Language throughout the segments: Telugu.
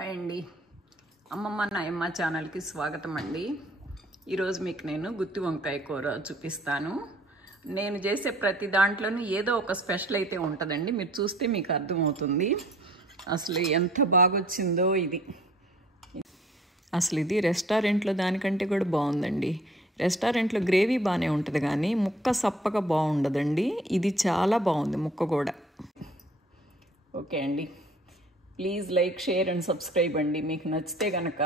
హాయ్ అండి, అమ్మమ్మ నాయమ్మ ఛానల్కి స్వాగతం అండి. ఈరోజు మీకు నేను గుత్తి వంకాయ కూర చూపిస్తాను. నేను చేసే ప్రతి దాంట్లోనూ ఏదో ఒక స్పెషల్ అయితే ఉంటుందండి. మీరు చూస్తే మీకు అర్థమవుతుంది అసలు ఎంత బాగొచ్చిందో ఇది. అసలు ఇది రెస్టారెంట్లో దానికంటే కూడా బాగుందండి. రెస్టారెంట్లో గ్రేవీ బాగానే ఉంటుంది కానీ ముక్క సప్పగా బాగుండదండి. ఇది చాలా బాగుంది ముక్క కూడా. ఓకే అండి, please like, share and subscribe అండి. మీకు నచ్చితే కనుక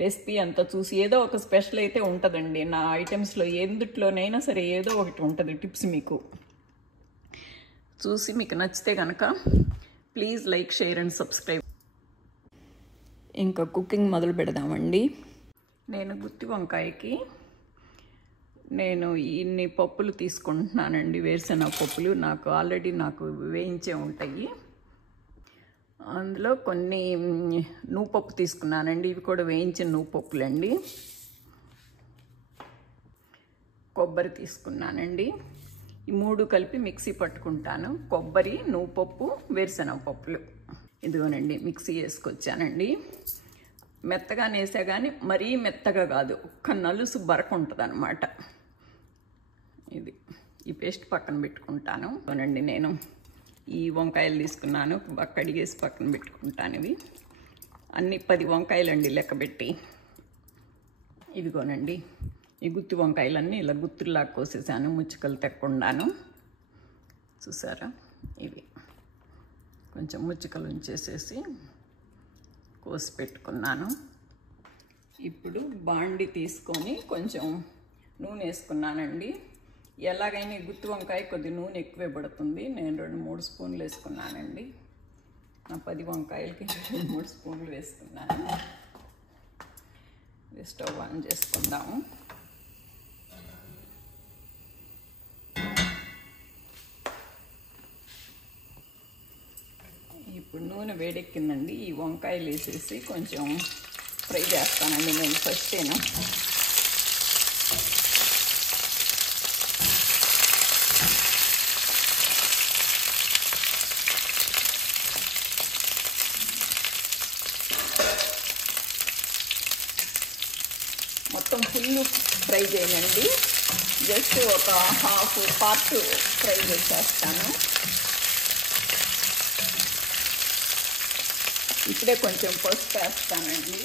రెసిపీ అంతా చూసి ఏదో ఒక స్పెషల్ అయితే ఉంటుందండి. నా ఐటమ్స్లో ఎందుట్లోనైనా సరే ఏదో ఒకటి ఉంటుంది టిప్స్ మీకు చూసి మీకు నచ్చితే కనుక please like, share and subscribe. ఇంకా కుకింగ్ మొదలు పెడదామండి. నేను గుత్తి వంకాయకి ఇన్ని పప్పులు తీసుకుంటున్నానండి. వేరుశనగ పప్పులు ఆల్రెడీ నాకు వేయించే ఉంటాయి. అందులో కొన్ని నువ్వుపప్పు తీసుకున్నానండి. ఇవి కూడా వేయించిన నువ్వుపప్పులండి. కొబ్బరి తీసుకున్నానండి. ఈ మూడు కలిపి మిక్సీ పట్టుకుంటాను. కొబ్బరి, నువ్వుపప్పు, వేరుశనగ పప్పులు ఇదిగోనండి మిక్సీ వేసుకొచ్చానండి. మెత్తగా వేసా కానీ మరీ మెత్తగా కాదు, ఒక్క నలుసు బరక ఉంటుంది అన్నమాట. ఇది ఈ పేస్ట్ పక్కన పెట్టుకుంటాను. అవునండి, నేను ఈ వంకాయలు తీసుకున్నాను, కడిగేసి పక్కన పెట్టుకుంటాను. ఇవి అన్ని 10 వంకాయలండి లెక్కబెట్టి. ఇదిగోనండి ఈ గుత్తి వంకాయలన్నీ ఇలా గుత్తుల్లాగా కోసేసాను, ముచ్చుకలు తెక్కుండాను. చూసారా, ఇవి కొంచెం ముచ్చుకలు ఉంచేసేసి కోసి పెట్టుకున్నాను. ఇప్పుడు బాండి తీసుకొని కొంచెం నూనె వేసుకున్నానండి. ఎలాగైనా గుత్తి వంకాయ కొద్ది నూనె ఎక్కువే పడుతుంది. నేను 2-3 స్పూన్లు వేసుకున్నానండి. నా 10 వంకాయలకి 3 స్పూన్లు వేసుకున్నాను. స్టవ్ ఆన్ చేసుకుందాము. ఇప్పుడు నూనె వేడెక్కిందండి. ఈ వంకాయలు వేసేసి కొంచెం ఫ్రై చేస్తానండి నేను ఫస్టేనా. మొత్తం ఫుల్ ఫ్రై చేయనండి, జస్ట్ ఒక హాఫ్ పార్ట్ ఫ్రై చేసేస్తాను. ఇప్పుడే కొంచెం పసుపు వేస్తానండి.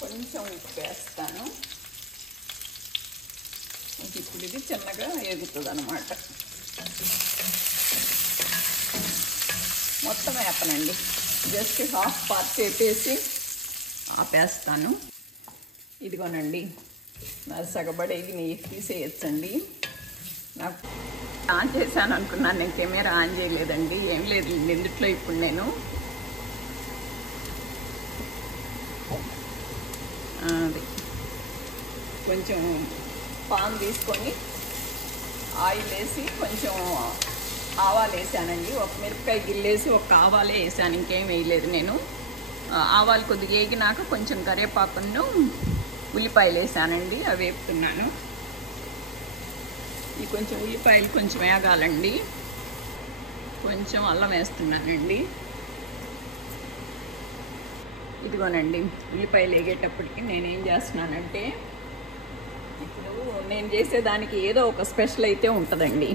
కొంచెం ఉప్పు వేస్తాను. ఇప్పుడు ఇది చిన్నగా వేగుతుంది అన్నమాట. మొత్తం వేపనండి, జస్ట్ హాఫ్ పార్ట్ వేపేసి ఆపేస్తాను. ఇదిగోనండి సగబడేది తీసేయచ్చండి. నాకు ఆన్ చేశాను అనుకున్నాను, నేను కెమెరా ఆన్ చేయలేదండి. ఏం లేదు ఇందుట్లో ఇప్పుడు నేను అది కొంచెం పాన్ తీసుకొని ఆయిల్ వేసి కొంచెం ఆవాలు వేసానండి. ఒక మిరపకాయ గిల్లేసి ఒక ఆవాలే వేసాను, ఇంకేం వేయలేదు నేను. ఆవాలు కొద్దిగా వేగినాక కొంచెం కరివేపాకును ఉల్లిపాయలు వేసానండి, అవి వేపుతున్నాను. ఈ కొంచెం ఉల్లిపాయలు కొంచెం వేగాలండి. కొంచెం అల్లం వేస్తున్నానండి. ఇదిగోనండి ఉల్లిపాయలు వేగేటప్పటికి నేనేం చేస్తున్నానంటే, ఇప్పుడు నేను చేసేదానికి ఏదో ఒక స్పెషల్ అయితే ఉంటుందండి.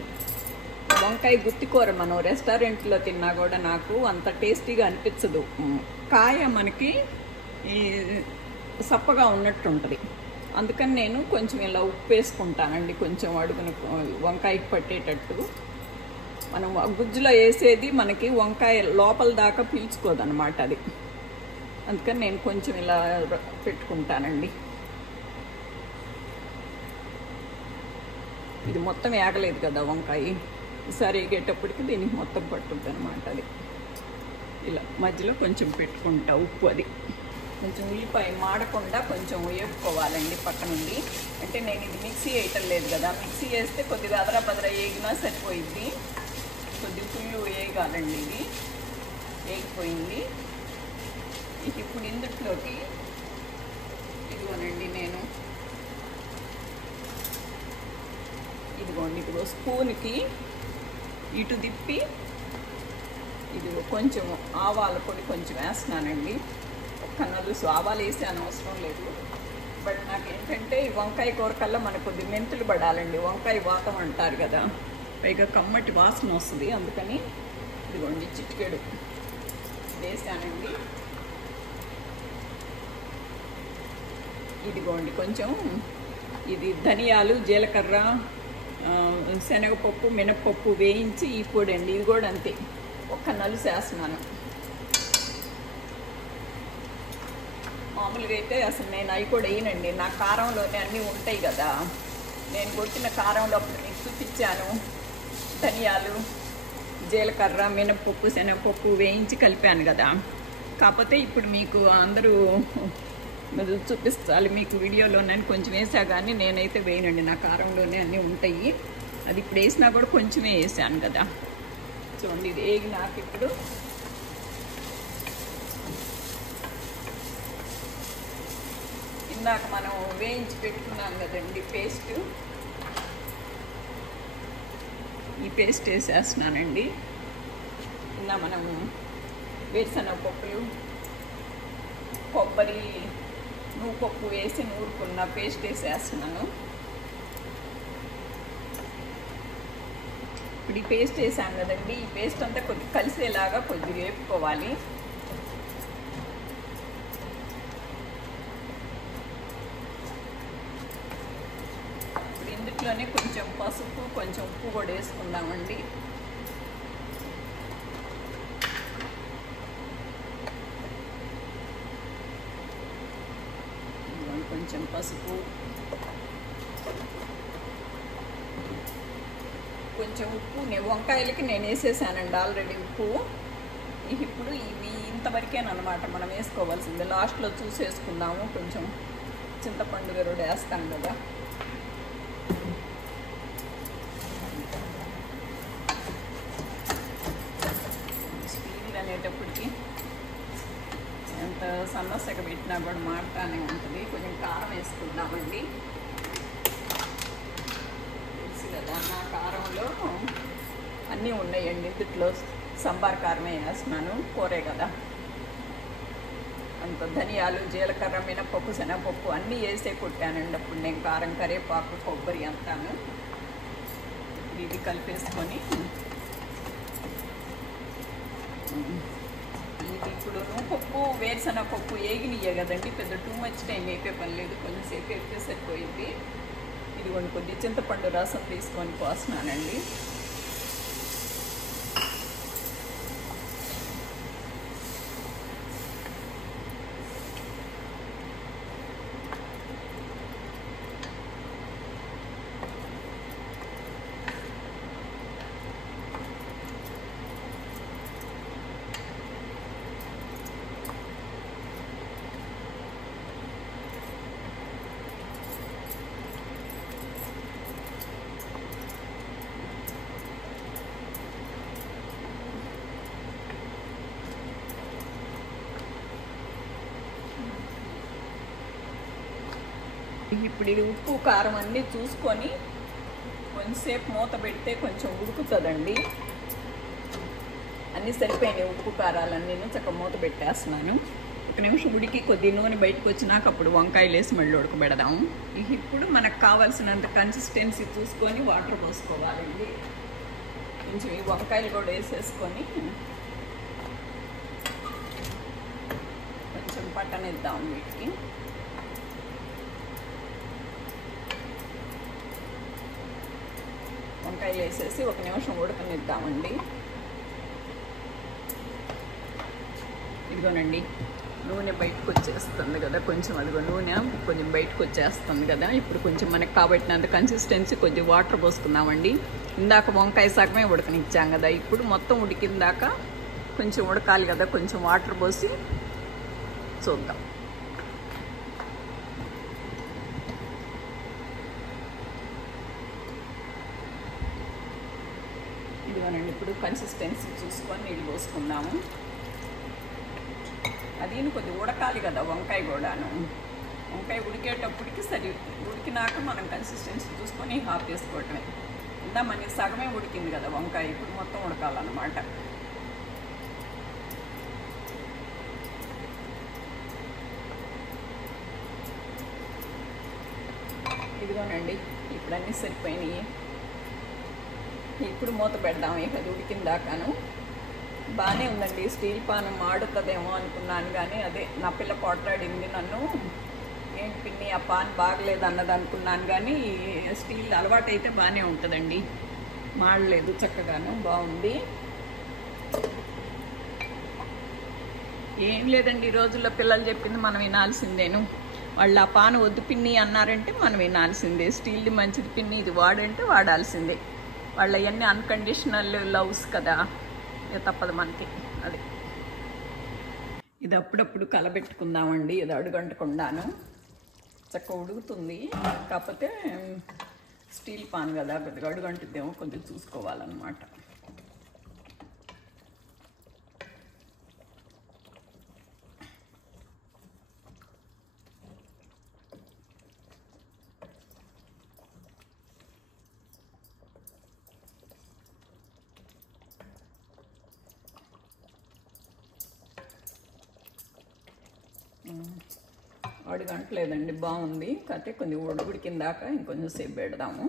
వంకాయ గుత్తి కూర మనం రెస్టారెంట్లో తిన్నా కూడా నాకు అంత టేస్టీగా అనిపించదు. కాయ మనకి సప్పగా ఉన్నట్టు ఉంటుంది. అందుకని నేను కొంచెం ఇలా ఉప్పు వేసుకుంటానండి, కొంచెం అడుగున వంకాయకి పట్టేటట్టు. మనం గుజ్జులో వేసేది మనకి వంకాయ లోపల దాకా పీల్చుకోదన్నమాట అది. అందుకని నేను కొంచెం ఇలా పెట్టుకుంటానండి. ఇది మొత్తం వేగలేదు కదా వంకాయ, ఈసారి వేగేటప్పటికి దీనికి మొత్తం పట్టుద్ది అనమాట. అది ఇలా మధ్యలో కొంచెం పెట్టుకుంటా ఉప్పు. అది కొంచెం ఉల్లిపాయ మాడకుండా కొంచెం వేపుకోవాలండి పక్క నుండి. అంటే నేను ఇది మిక్సీ వేయటం లేదు కదా, మిక్సీ వేస్తే కొద్దిగా అదరా వేగినా సరిపోయిద్ది. కొద్దిగా ఫుల్ వేయగాలండి. ఇది వేగిపోయింది. ఇప్పుడు ఇందులోకి ఇదిగోనండి నేను ఇదిగో స్పూన్కి ఇటు తిప్పి ఇదిగో కొంచెం ఆవాల పొడి కొంచెం వేస్తున్నానండి. ఒక్క నలుసు ఆవాలు వేసాను, అవసరం లేదు. బట్ నాకు ఏంటంటే ఈ వంకాయ కూర కల్లా మనకు కొద్ది మెంతులు పడాలండి. వంకాయ వాతం అంటారు కదా, పైగా కమ్మటి వాసన వస్తుంది. అందుకని ఇదిగోండి చిటికెడు వేసానండి. ఇదిగోండి కొంచెం ఇది ధనియాలు, జీలకర్ర, శనగపప్పు, మినప్పప్పు వేయించి ఈ పొడి అండి. ఇది కూడా అంతే, ఒక్క నలుసు వేస్తున్నాను. మామూలుగా అయితే అసలు నేను అవి కూడా వేయనండి. నా కారంలోనే అన్నీ ఉంటాయి కదా. నేను కొట్టిన కారంలో అప్పుడు మీకు చూపించాను. ధనియాలు, జీలకర్ర, మినప్పప్పు, శనగపప్పు వేయించి కలిపాను కదా. కాకపోతే ఇప్పుడు మీకు అందరూ చూపిస్తాను మీకు వీడియోలోనే కొంచెం వేసా, కానీ నేనైతే వేయనండి. నా కారంలోనే అన్నీ ఉంటాయి. అది ఇప్పుడు వేసినా కూడా కొంచెమే వేసాను కదా. చూడండి ఇది వేగి నాకు ఇప్పుడు ఇందాక మనం వేయించి పెట్టుకున్నాం కదండి పేస్ట్, ఈ పేస్ట్ వేసేస్తున్నానండి. ఇలా మనం వేరుశనగపప్పులు, కొబ్బరి, నువ్వుపప్పు వేసి నూరుకున్న పేస్ట్ వేసేస్తున్నాను. ఇప్పుడు ఈ పేస్ట్ వేసాం కదండి, ఈ పేస్ట్ అంతా కొద్దిగా కలిసేలాగా కొద్దిగా వేపుకోవాలి. ఇప్పుడు ఇందులోనే కొంచెం పసుపు, కొంచెం ఉప్పు కూడా వేసుకుందామండి. కొంచెం పసుపు, కొంచెం ఉప్పు. వంకాయలకి నేను వేసేసానండి ఆల్రెడీ ఉప్పు. ఇప్పుడు ఇవి ఇంతవరకేనమాట మనం వేసుకోవాల్సింది. లాస్ట్లో చూసేసుకుందాము. కొంచెం చింతపండు గరుడు వేస్తాను కదా. స్టీల్ అనేటప్పటికి ఎంత సన్నసగ పెట్టినా కూడా మాడతానే ఉంటుంది. కొంచెం కారం వేసుకుందామండి. తెలుసు కదా నా కారంలో అన్నీ ఉన్నాయండి. ఇందులో సంబార్ కారమే వేస్తున్నాను, కూరే కదా. అంత ధనియాలు, జీలకర్ర, మినప్పప్పు, శనగపప్పు అన్నీ వేసే కొట్టానండి అప్పుడు నేను. కారం, కరివేపాకు, కొబ్బరి అంతాను ఇది కలిపేసుకొని ఇప్పుడు నువ్వుపప్పు, వేరుశనగపప్పు ఏగినియే కదండి. పెద్ద టూ మచ్ టైం వేపే పని లేదు, కొంచెంసేపు వేపితే సరిపోయింది. ఇదిగోండి కొద్ది చింతపండు రసం తీసుకొని పోస్తున్నానండి. ఇప్పుడు ఇది ఉప్పు, కారం అన్నీ చూసుకొని కొంచెంసేపు మూత పెడితే కొంచెం ఉడుకుతుందండి. అన్నీ సరిపోయినాయి ఉప్పు కారాలన్నీ. చక్కగా మూత పెట్టేస్తున్నాను. ఒక నిమిషం ఉడికి కొద్ది నూనె బయటకు వచ్చినాక అప్పుడు వంకాయలు వేసి మళ్ళీ ఉడకబెడదాము. ఇప్పుడు మనకు కావాల్సినంత కన్సిస్టెన్సీ చూసుకొని వాటర్ పోసుకోవాలండి. కొంచెం ఈ వంకాయలు కూడా వేసేసుకొని కొంచెం పట్టనిద్దాం వీటికి. వంకాయలు వేసేసి ఒక నిమిషం ఉడకనిద్దామండి. ఇదిగోనండి నూనె బయటకు వచ్చేస్తుంది కదా కొంచెం. అదిగో నూనె కొంచెం బయటకు వచ్చేస్తుంది కదా. ఇప్పుడు కొంచెం మనకు కాబట్టినంత కన్సిస్టెన్సీ కొంచెం వాటర్ పోసుకుందామండి. ఇందాక వంకాయ సగమే ఉడకనిచ్చాం కదా. ఇప్పుడు మొత్తం ఉడికిందాక కొంచెం ఉడకాలి కదా, కొంచెం వాటర్ పోసి చూద్దాం. ఇదిగోనండి ఇప్పుడు కన్సిస్టెన్సీ చూసుకొని నీళ్ళు పోసుకుందాము. అది కొద్దిగా ఉడకాలి కదా వంకాయ కూడాను. వంకాయ ఉడికేటప్పటికి ఉడికినాక మనం కన్సిస్టెన్సీ చూసుకొని హాఫ్ చేసుకోవటమే. ఇందా మనకి సగమే ఉడికింది కదా వంకాయ, ఇప్పుడు మొత్తం ఉడకాలన్నమాట. ఇదిగోనండి, ఇప్పుడు అన్నీ సరిపోయినాయి. ఇప్పుడు మూత పెడదాం. ఇక అది ఉడికిన దాకాను బాగానే ఉందండి. స్టీల్ పాన్ మాడుతుందేమో అనుకున్నాను, కానీ అదే నా పిల్ల పోట్లాడింది నన్ను, ఏంటి పిన్ని ఆ పాన్ బాగలేదు అన్నది అనుకున్నాను. కానీ స్టీల్ అలవాటు అయితే బాగానే ఉంటుందండి, మాడలేదు, చక్కగాను బాగుంది. ఏం లేదండి, ఈ రోజుల్లో పిల్లలు చెప్పింది మనం వినాల్సిందేను. వాళ్ళు ఆ పాన్ వద్దు పిన్ని అన్నారంటే మనం వినాల్సిందే. స్టీల్ది మంచిది పిన్ని, ఇది వాడంటే వాడాల్సిందే. వాళ్ళ అవన్నీ అన్కండిషనల్ లవ్స్ కదా, తప్పదు మనకి. అది ఇది అప్పుడప్పుడు కలబెట్టుకుందామండి. ఇది అడుగంటకుండాను చక్కగా ఉడుకుతుంది. కాకపోతే స్టీల్ పాన్ కదా, కొద్దిగా అడుగంటుద్దేమో, కొద్దిగా చూసుకోవాలన్నమాట. అడుగంటలేదండి, బాగుంది. కాకపోతే కొంచెం ఉడికిన దాకా ఇంకొంచెం సేపు పెడదాము.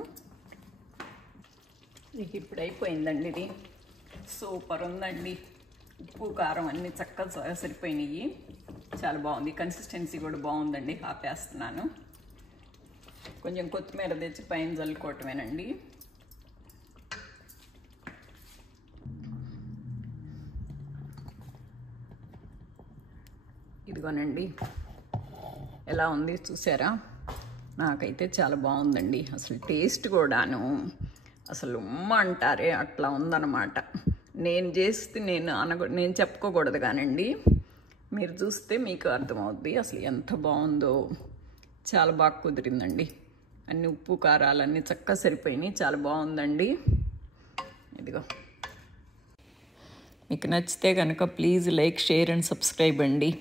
ఇక ఇప్పుడు అయిపోయిందండి. ఇది సూపర్ ఉందండి. ఉప్పు కారం అన్నీ చక్కగా సరిపోయినాయి. చాలా బాగుంది. కన్సిస్టెన్సీ కూడా బాగుందండి. ఆపేస్తున్నాను. కొంచెం కొత్తిమీర తెచ్చి పైన చల్లుకోవటమేనండి. ఇదిగోనండి, ఎలా ఉంది చూసారా? నాకైతే చాలా బాగుందండి. అసలు టేస్ట్ కూడాను అసలు ఉమ్మ అంటారే అట్లా ఉందన్నమాట. నేను చేస్తే నేను చెప్పుకోకూడదు కానండి, మీరు చూస్తే మీకు అర్థమవుద్ది అసలు ఎంత బాగుందో. చాలా బాగా కుదిరిందండి. అన్ని ఉప్పు కారాలన్నీ చక్కగా సరిపోయినాయి. చాలా బాగుందండి. ఇదిగో, మీకు నచ్చితే కనుక please like, share and subscribe అండి.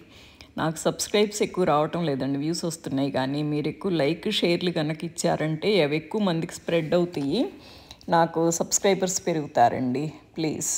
నాకు సబ్స్క్రైబ్స్ ఎక్కువ రావటం లేదండి, వ్యూస్ వస్తున్నాయి. కానీ మీరు ఎక్కువ లైక్, షేర్లు కనుక ఇచ్చారంటే అవి ఎక్కువ మందికి స్ప్రెడ్ అవుతాయి, నాకు సబ్స్క్రైబర్స్ పెరుగుతారండి. ప్లీజ్.